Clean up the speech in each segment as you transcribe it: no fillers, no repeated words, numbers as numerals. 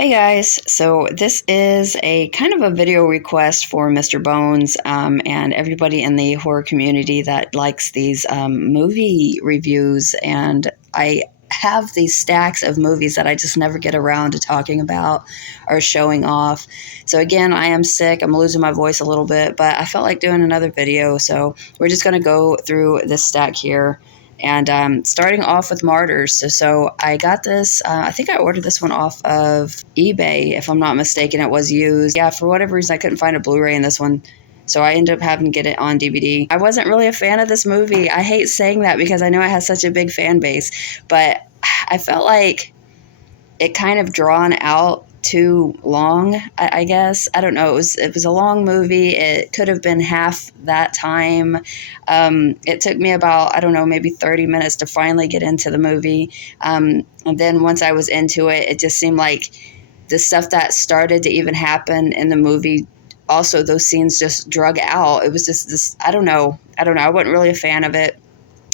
Hey guys, so this is a kind of a video request for Mr. Bones and everybody in the horror community that likes these movie reviews. And I have these stacks of movies that I just never get around to talking about or showing off. So again, I am sick. I'm losing my voice a little bit, but I felt like doing another video. So we're just going to go through this stack here. And starting off with Martyrs. So I got this, I think I ordered this one off of eBay, if I'm not mistaken. It was used. Yeah, for whatever reason, I couldn't find a Blu-ray in this one. So I ended up having to get it on DVD. I wasn't really a fan of this movie. I hate saying that because I know it has such a big fan base. But I felt like it kind of drawn out too long, I guess. I don't know. It was a long movie. It could have been half that time. It took me about, I don't know, maybe 30 minutes to finally get into the movie. And then once I was into it, it just seemed like the stuff that started to even happen in the movie, also those scenes just drug out. It was just this, I don't know. I wasn't really a fan of it.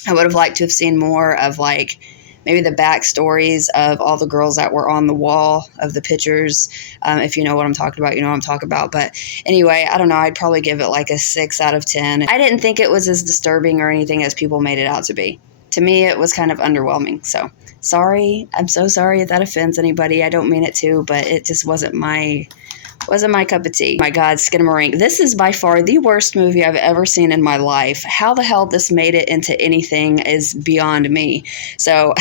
I would have liked to have seen more of like maybe the backstories of all the girls that were on the wall of the pictures. If you know what I'm talking about, you know what I'm talking about. But anyway, I don't know. I'd probably give it like a 6 out of 10. I didn't think it was as disturbing or anything as people made it out to be. To me, it was kind of underwhelming. So sorry. I'm so sorry if that offends anybody. I don't mean it to, but it just wasn't my cup of tea. My God, Skinamarink. This is by far the worst movie I've ever seen in my life. How the hell this made it into anything is beyond me. So,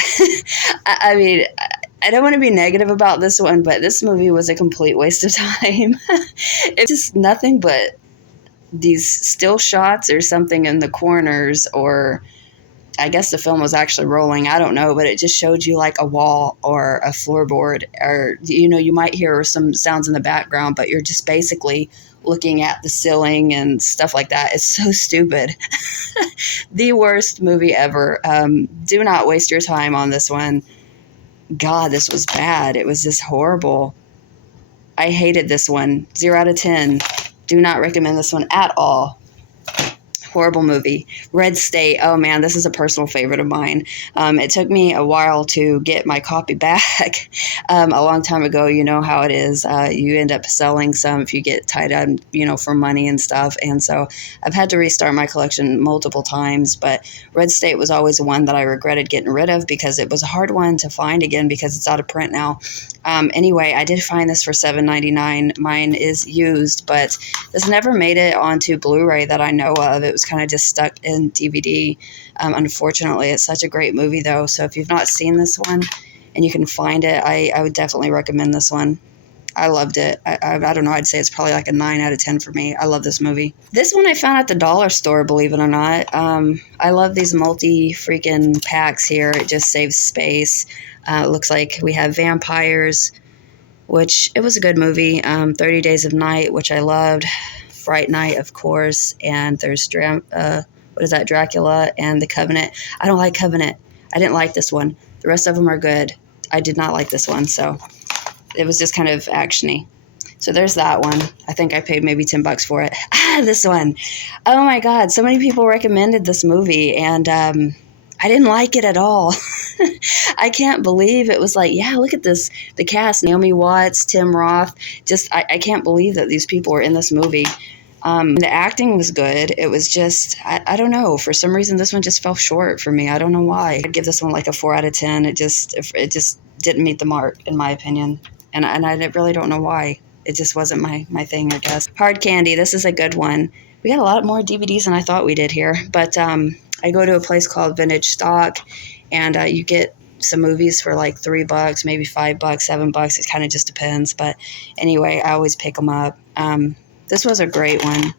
I mean, I don't want to be negative about this one, but this movie was a complete waste of time. It's just nothing but these still shots or something in the corners, or I guess the film was actually rolling. I don't know, but it just showed you like a wall or a floorboard, or, you know, you might hear some sounds in the background, but you're just basically looking at the ceiling and stuff like that. It's so stupid. The worst movie ever. Do not waste your time on this one. God, this was bad. It was just horrible. I hated this one. 0 out of 10. Do not recommend this one at all. Horrible movie. Red State. Oh man, this is a personal favorite of mine. It took me a while to get my copy back. A long time ago, you know how it is. You end up selling some if you get tied up, you know, for money and stuff. And so I've had to restart my collection multiple times. But Red State was always one that I regretted getting rid of because it was a hard one to find again because it's out of print now. Anyway, I did find this for $7.99. Mine is used, but this never made it onto Blu-ray that I know of. It was kind of just stuck in DVD. Unfortunately, it's such a great movie though. So if you've not seen this one and you can find it, I would definitely recommend this one. I loved it. I don't know. I'd say it's probably like a 9 out of 10 for me. I love this movie. This one I found at the dollar store, believe it or not. I love these multi-freaking packs here. It just saves space. It looks like we have vampires, which it was a good movie. 30 Days of Night, which I loved. Fright Night, of course. And there's, Dracula and The Covenant. I don't like Covenant. I didn't like this one. The rest of them are good. I did not like this one, so it was just kind of actiony. So there's that one. I think I paid maybe $10 for it. This one. Oh my God. So many people recommended this movie, and I didn't like it at all. I can't believe it was like, yeah, look at this. The cast, Naomi Watts, Tim Roth. Just, I can't believe that these people were in this movie. The acting was good. It was just, I don't know. For some reason, this one just fell short for me. I don't know why. I'd give this one like a 4 out of 10. It just didn't meet the mark, in my opinion. And I really don't know why. It just wasn't my thing, I guess. Hard Candy. This is a good one. We got a lot more DVDs than I thought we did here. But I go to a place called Vintage Stock, and you get some movies for like $3, maybe $5, $7. It kind of just depends. But anyway, I always pick them up. This was a great one.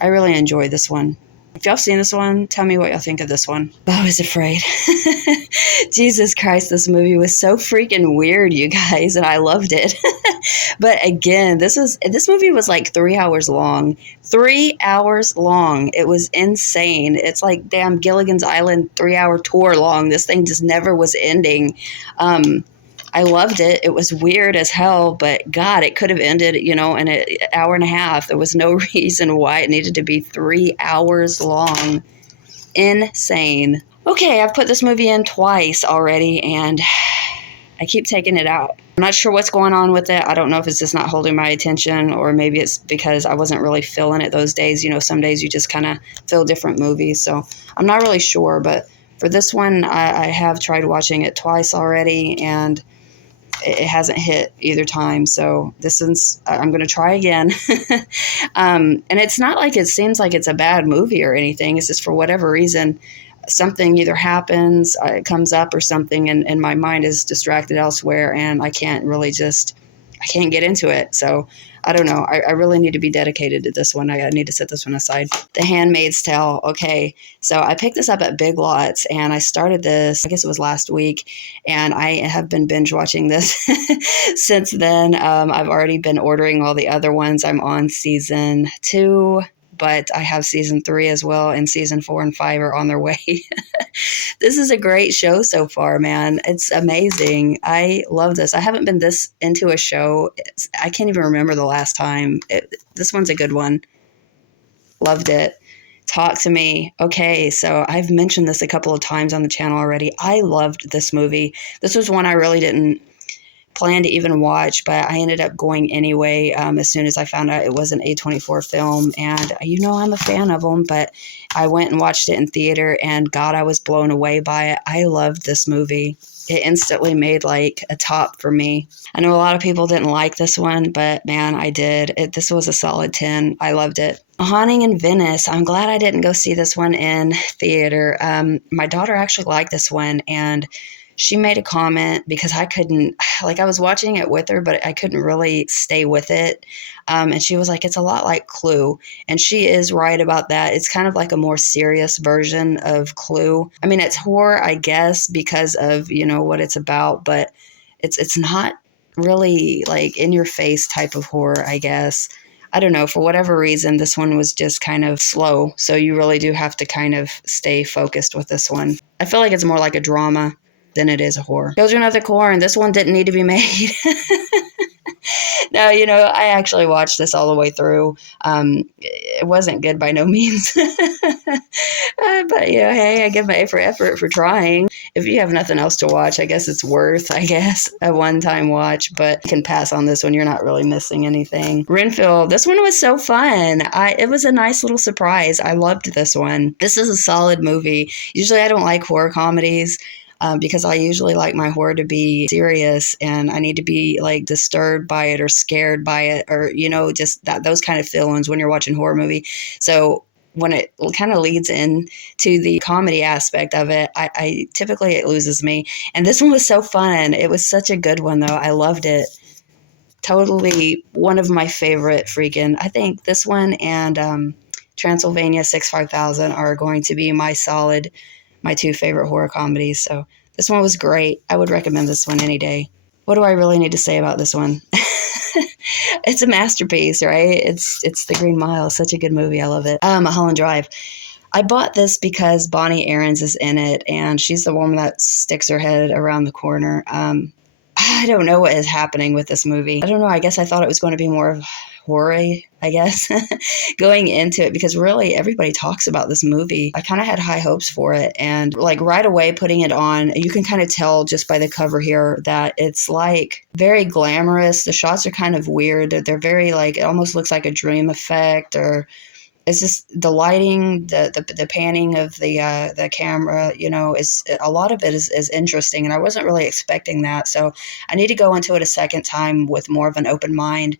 I really enjoyed this one. If y'all seen this one, tell me what y'all think of this one. I was afraid. Jesus Christ, this movie was so freaking weird, you guys, and I loved it. But again, this movie was like 3 hours long. 3 hours long. It was insane. It's like damn Gilligan's Island 3-hour tour long. This thing just never was ending. I loved it. It was weird as hell, but God, it could have ended, you know, in an hour and a half. There was no reason why it needed to be 3 hours long. Insane. Okay, I've put this movie in twice already, and I keep taking it out. I'm not sure what's going on with it. I don't know if it's just not holding my attention, or maybe it's because I wasn't really feeling it those days. You know, some days you just kind of feel different movies. So I'm not really sure. But for this one, I have tried watching it twice already, and it hasn't hit either time. So this is, I'm going to try again. And it's not like it seems like it's a bad movie or anything. It's just for whatever reason, something either happens, it comes up or something, and my mind is distracted elsewhere, and I can't get into it. So I don't know. I really need to be dedicated to this one. I need to set this one aside. The Handmaid's Tale. Okay. So I picked this up at Big Lots, and I started this, I guess it was last week, and I have been binge watching this since then. I've already been ordering all the other ones. I'm on season 2, but I have season 3 as well, and season 4 and 5 are on their way. This is a great show so far, man. It's amazing. I love this. I haven't been this into a show. I can't even remember the last time. This one's a good one. Loved it. Talk to Me. Okay, so I've mentioned this a couple of times on the channel already. I loved this movie. This was one I really didn't plan to even watch, but I ended up going anyway as soon as I found out it was an A24 film. And, you know, I'm a fan of them, but I went and watched it in theater, and God, I was blown away by it. I loved this movie. It instantly made like a top for me. I know a lot of people didn't like this one, but man, I did. This was a solid 10. I loved it. A Haunting in Venice. I'm glad I didn't go see this one in theater. My daughter actually liked this one, and she made a comment because I couldn't, like, I was watching it with her, but I couldn't really stay with it. And she was like, it's a lot like Clue. And she is right about that. It's kind of like a more serious version of Clue. I mean, it's horror, I guess, because of, you know, what it's about, but it's not really like in your face type of horror, I guess. I don't know. For whatever reason, this one was just kind of slow. So you really do have to kind of stay focused with this one. I feel like it's more like a drama than it is a horror. Children of the Corn. This one didn't need to be made. No, you know, I actually watched this all the way through. It wasn't good by no means. But, you know, hey, I give my effort for trying. If you have nothing else to watch, I guess it's worth, a one-time watch. But you can pass on this one. You're not really missing anything. Renfield. This one was so fun. It was a nice little surprise. I loved this one. This is a solid movie. Usually I don't like horror comedies. Because I usually like my horror to be serious, and I need to be like disturbed by it or scared by it, or, you know, just those kind of feelings when you're watching a horror movie. So when it kind of leads in to the comedy aspect of it, I typically it loses me. And this one was so fun. It was such a good one, though. I loved it. Totally one of my favorite freaking. I think this one and Transylvania 65000 are going to be my 2 favorite horror comedies. So this one was great. I would recommend this one any day. What do I really need to say about this one? It's a masterpiece, right? It's The Green Mile. Such a good movie. I love it. Mulholland Drive. I bought this because Bonnie Aarons is in it, and she's the woman that sticks her head around the corner. I don't know what is happening with this movie. I don't know. I guess I thought it was going to be more of horror, I guess, going into it, because really everybody talks about this movie. I kind of had high hopes for it, and like right away putting it on, you can kind of tell just by the cover here that it's like very glamorous. The shots are kind of weird. They're very like, it almost looks like a dream effect, or it's just the lighting, the panning of the camera, you know, is a lot of it is interesting, and I wasn't really expecting that. So I need to go into it a second time with more of an open mind,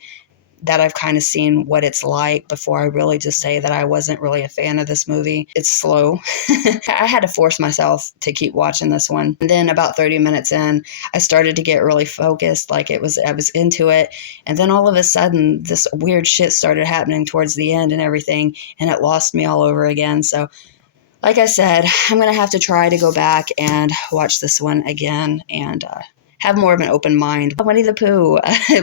that I've kind of seen what it's like before I really just say that I wasn't really a fan of this movie. It's slow. I had to force myself to keep watching this one. And then about 30 minutes in, I started to get really focused, like I was into it. And then all of a sudden, this weird shit started happening towards the end and everything, and it lost me all over again. So like I said, I'm going to have to try to go back and watch this one again and have more of an open mind. Winnie the Pooh,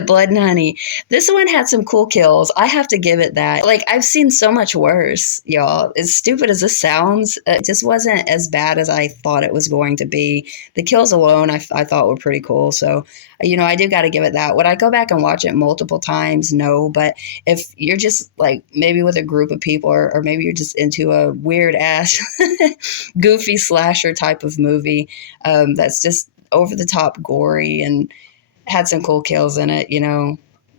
Blood and Honey. This one had some cool kills. I have to give it that. Like, I've seen so much worse, y'all. As stupid as this sounds, it just wasn't as bad as I thought it was going to be. The kills alone, I thought were pretty cool. So, you know, I do got to give it that. Would I go back and watch it multiple times? No. But if you're just like maybe with a group of people, or maybe you're just into a weird ass, goofy slasher type of movie, that's just over the top gory and had some cool kills in it,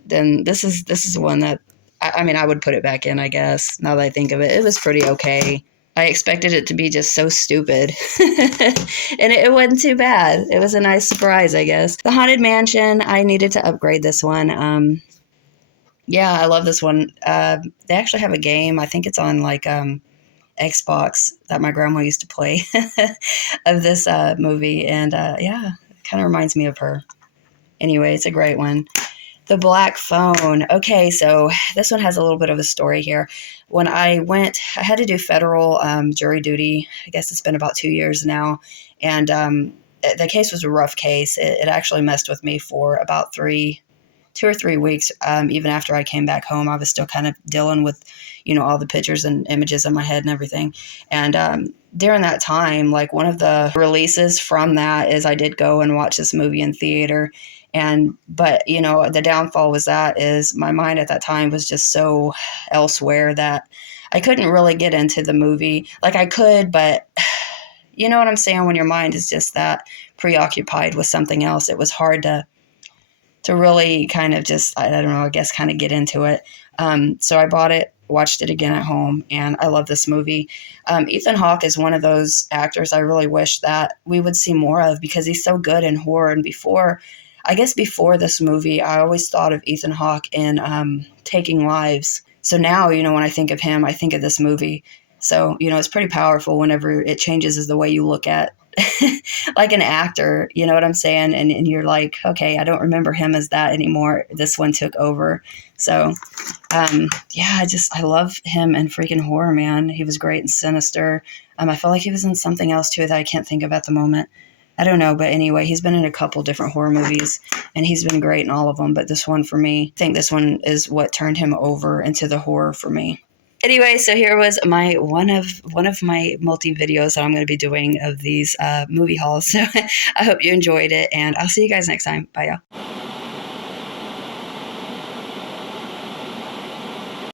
then this is one that I mean, I would put it back in, I guess. Now that I think of it, it was pretty okay. I expected it to be just so stupid, and it wasn't too bad. It was a nice surprise, I guess. The Haunted Mansion, I needed to upgrade this one. Yeah, I love this one. They actually have a game. I think it's on like Xbox that my grandma used to play of this movie, and yeah, it kind of reminds me of her. Anyway, it's a great one. The Black Phone. Okay, so this one has a little bit of a story here. When I had to do federal jury duty. I guess it's been about 2 years now. And the case was a rough case. It actually messed with me for about 2 or 3 weeks. Even after I came back home, I was still kind of dealing with, all the pictures and images in my head and everything. And during that time, like one of the releases from that is I did go and watch this movie in theater. But the downfall was that is my mind at that time was just so elsewhere that I couldn't really get into the movie. Like I could, but you know what I'm saying? When your mind is just that preoccupied with something else, it was hard to really kind of just, I don't know, I guess kind of get into it. So I bought it, watched it again at home, and I love this movie. Ethan Hawke is one of those actors I really wish that we would see more of because he's so good in horror. And before this movie, I always thought of Ethan Hawke in Taking Lives. So now, when I think of him, I think of this movie. So, it's pretty powerful whenever it changes the way you look at like an actor, you know what I'm saying? And you're like, okay, I don't remember him as that anymore. This one took over. So, yeah, I love him in freaking horror, man. He was great and Sinister. I feel like he was in something else too that I can't think of at the moment. I don't know, but anyway, he's been in a couple different horror movies, and he's been great in all of them. But this one for me, I think this one is what turned him over into the horror for me. Anyway, so here was my one of my multi videos that I'm going to be doing of these movie hauls. So I hope you enjoyed it, and I'll see you guys next time. Bye, y'all.